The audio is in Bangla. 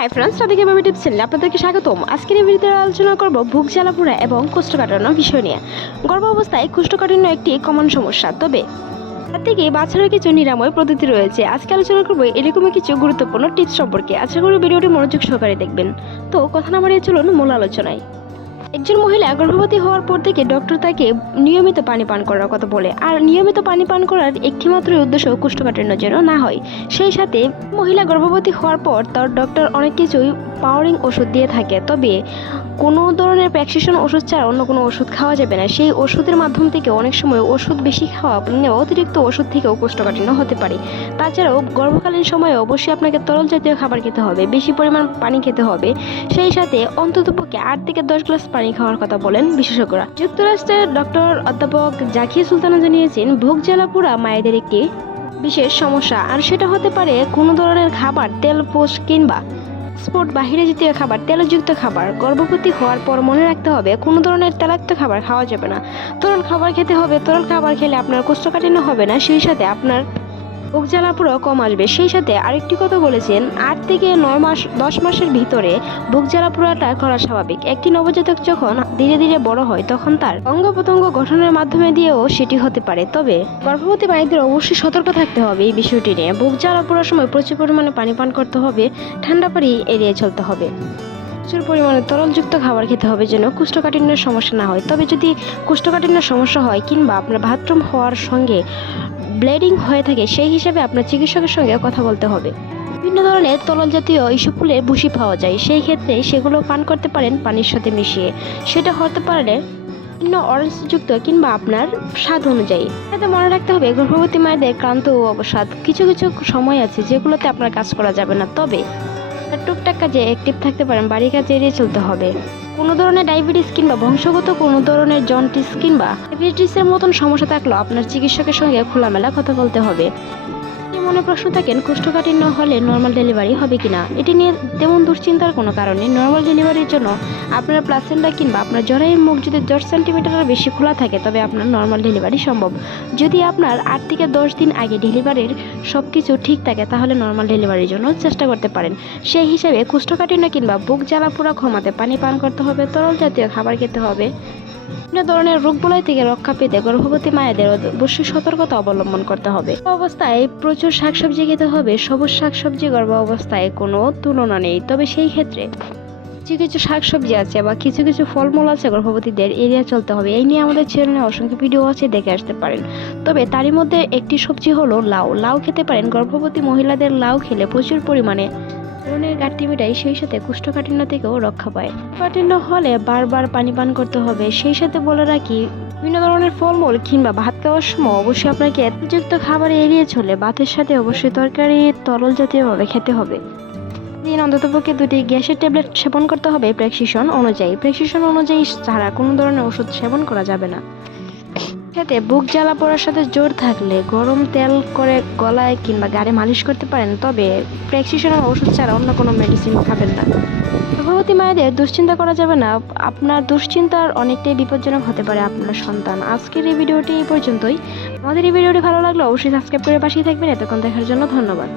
হাই ফ্রেন্ডস রাধিকা আমি টিপস চ্যানেলে আপনাদেরকে স্বাগতম। আজকের এই ভিডিওতে আলোচনা করব ভুক জ্বালাপোড়া এবং কোষ্ঠকাঠিন্য বিষয় নিয়ে। গর্ভ অবস্থায় কোষ্ঠকাঠিন্য একটি কমন সমস্যা। তবে তার থেকে বাছারও কিছু নিরাময় পদ্ধতি রয়েছে। আজকে আলোচনা করব এরকমই কিছু গুরুত্বপূর্ণ টিপস সম্পর্কে। আশা করি ভিডিওটি মনোযোগ সহকারে দেখবেন। তো কথা না বাড়িয়ে চলুন মূল আলোচনায়। একজন মহিলা গর্ভবতী হওয়ার পর থেকে ডক্টর তাকে নিয়মিত পানি পান করার কথা বলে। আর নিয়মিত পানি পান করার একটিমাত্র উদ্দেশ্য কুষ্ঠকাঠিন্য যেন না হয়। সেই সাথে মহিলা গর্ভবতী হওয়ার পর তার ডক্টর অনেক কিছুই পাওয়ারিং ওষুধ দিয়ে থাকে। তবে কোনো ধরনের প্রেসক্রিপশন ওষুধ ছাড়া অন্য কোনো ওষুধ খাওয়া যাবে না। সেই ওষুধের মাধ্যম থেকে অনেক সময় ওষুধ বেশি খাওয়া অতিরিক্ত ওষুধ থেকেও কোষ্ঠকাঠিন্য হতে পারে। তাছাড়াও গর্ভকালীন সময়ে অবশ্যই আপনাকে তরল জাতীয় খাবার খেতে হবে, বেশি পরিমাণ পানি খেতে হবে। সেই সাথে অন্ততপক্ষে আট থেকে দশ গ্লাস পানি খাওয়ার কথা বলেন বিশেষজ্ঞরা। যুক্তরাষ্ট্রের ডক্টর অধ্যাপক জাকিয়া সুলতানা জানিয়েছেন, ভোগ জ্বালাপোড়া মায়েদের একটি বিশেষ সমস্যা। আর সেটা হতে পারে কোনো ধরনের খাবার, তেল, পোষ কিংবা স্পোর্ট বাহিরে জাতীয় খাবার, তেলযুক্ত খাবার, গর্ভবতী হওয়ার পর মনে রাখতে হবে কোনো ধরনের তেলাক্ত খাবার খাওয়া যাবে না। তরল খাবার খেতে হবে, তরল খাবার খেলে আপনার কোষ্ঠকাঠিন্য হবে না, সেই সাথে আপনার বুক জ্বালাপুরো কম আসবে। সেই সাথে আরেকটি কথা বলেছেন, আট থেকে নয় মাস, দশ মাসের ভিতরে বুক জ্বালাপুরাটা করা স্বাভাবিক। একটি নবজাতক যখন ধীরে ধীরে বড় হয়, তখন তার অঙ্গ প্রত্যঙ্গ গঠনের মাধ্যমে দিয়েও সেটি হতে পারে। তবে গর্ভবতী মায়েদের অবশ্যই সতর্ক থাকতে হবে এই বিষয়টি নিয়ে। বুক জ্বালাপুরার সময় প্রচুর পরিমাণে পানি পান করতে হবে, ঠান্ডা পানি এড়িয়ে চলতে হবে। প্রচুর পরিমাণে তরলযুক্ত খাবার খেতে হবে যেন কোষ্ঠকাঠিন্যের সমস্যা না হয়। তবে যদি কোষ্ঠকাঠিন্যের সমস্যা হয় কিংবা আপনার বাথরুম হওয়ার সঙ্গে ব্লিডিং হয়ে থাকে, সেই হিসাবে আপনার চিকিৎসকের সঙ্গে কথা বলতে হবে। বিভিন্ন ধরনের তরল জাতীয় ইস্যু ফুলের ভুসি পাওয়া যায়, সেই ক্ষেত্রে সেগুলো পান করতে পারেন পানির সাথে মিশিয়ে। সেটা হতে পারে বিভিন্ন অরেঞ্জযুক্ত কিংবা আপনার স্বাদ অনুযায়ী। এতে মনে রাখতে হবে, গর্ভবতী মায়েদের ক্লান্ত ও অবসাদ। কিছু কিছু সময় আছে যেগুলোতে আপনার কাজ করা যাবে না। তবে টুকটাক কাজে অ্যাক্টিভ থাকতে পারেন, বাড়ির কাজে এড়িয়ে চলতে হবে। কোনো ধরনের ডায়াবেটিস কিংবা বংশগত কোনো ধরনের জন্টিস কিংবা ডায়াবেটিসের মতন সমস্যা থাকলেও আপনার চিকিৎসকের সঙ্গে খোলামেলা কথা বলতে হবে। মনে প্রশ্ন থাকেন, কোষ্ঠকাঠিন্য হলে নর্মাল ডেলিভারি হবে কিনা? এটি নিয়ে তেমন দুশ্চিন্তার কোনো কারণে নর্মাল ডেলিভারির জন্য আপনার প্লাসেন্টা কিংবা আপনার জরায়ুর মুখ যদি দশ সেন্টিমিটারের বেশি খোলা থাকে, তবে আপনার নর্মাল ডেলিভারি সম্ভব। যদি আপনার আট থেকে দশ দিন আগে ডেলিভারির সব কিছু ঠিক থাকে, তাহলে নর্মাল ডেলিভারির জন্য চেষ্টা করতে পারেন। সেই হিসাবে কোষ্ঠকাঠিন্য কিংবা বুক জ্বালা পোড়া ক্ষমাতে পানি পান করতে হবে, তরল জাতীয় খাবার খেতে হবে। বিভিন্ন ধরনের রোগ বলয় থেকে রক্ষা পেতে গর্ভবতী মায়েদের অবশ্যই সতর্কতা অবলম্বন করতে হবে। অবস্থায় প্রচুর শাকসবজি খেতে হবে। সবুজ শাকসবজি গর্ভ অবস্থায় কোনো তুলনা নেই। তবে সেই ক্ষেত্রে কিছু কিছু শাকসবজি আছে বা কিছু কিছু ফলমূল আছে গর্ভবতীদের এরিয়া চলতে হবে। এই নিয়ে আমাদের চ্যানেলে অসংখ্য ভিডিও আছে, দেখে আসতে পারেন। তবে তারই মধ্যে একটি সবজি হলো লাউ। লাউ খেতে পারেন। গর্ভবতী মহিলাদের লাউ খেলে প্রচুর পরিমাণে ধরনের ঘাটতি মেটায় সেই সাথে কুষ্ঠকাঠিন্য থেকেও রক্ষা পায়। কাঠিন্য হলে বারবার পানি পান করতে হবে। সেই সাথে বলে রাখি, বিভিন্ন ধরনের ফলমূল কিংবা ভাত খাওয়ার সময় অবশ্যই আপনাকে এতযুক্ত খাবার এড়িয়ে চলে। ভাতের সাথে অবশ্যই তরকারি, তরল জাতীয়ভাবে খেতে হবে। দিন অন্ততপক্ষে দুটি গ্যাসের ট্যাবলেট সেবন করতে হবে প্রেসক্রিপশন অনুযায়ী। প্রেসক্রিপশন অনুযায়ী ছাড়া কোনো ধরনের ওষুধ সেবন করা যাবে না। সাথে বুক জ্বালা পড়ার সাথে জোর থাকলে গরম তেল করে গলায় কিংবা গাড়ে মালিশ করতে পারেন, তবে প্রেসক্রিপশনের ওষুধ ছাড়া অন্য কোনো মেডিসিন খাবেন না। গর্ভবতী মায়েদের দুশ্চিন্তা করা যাবে না। আপনার দুশ্চিন্তার অনেকটাই বিপজ্জনক হতে পারে আপনার সন্তান। আজকের এই ভিডিওটি এই পর্যন্তই। আমাদের এই ভিডিওটি ভালো লাগলে অবশ্যই সাবস্ক্রাইব করে পাশেই থাকবেন। এতক্ষণ দেখার জন্য ধন্যবাদ।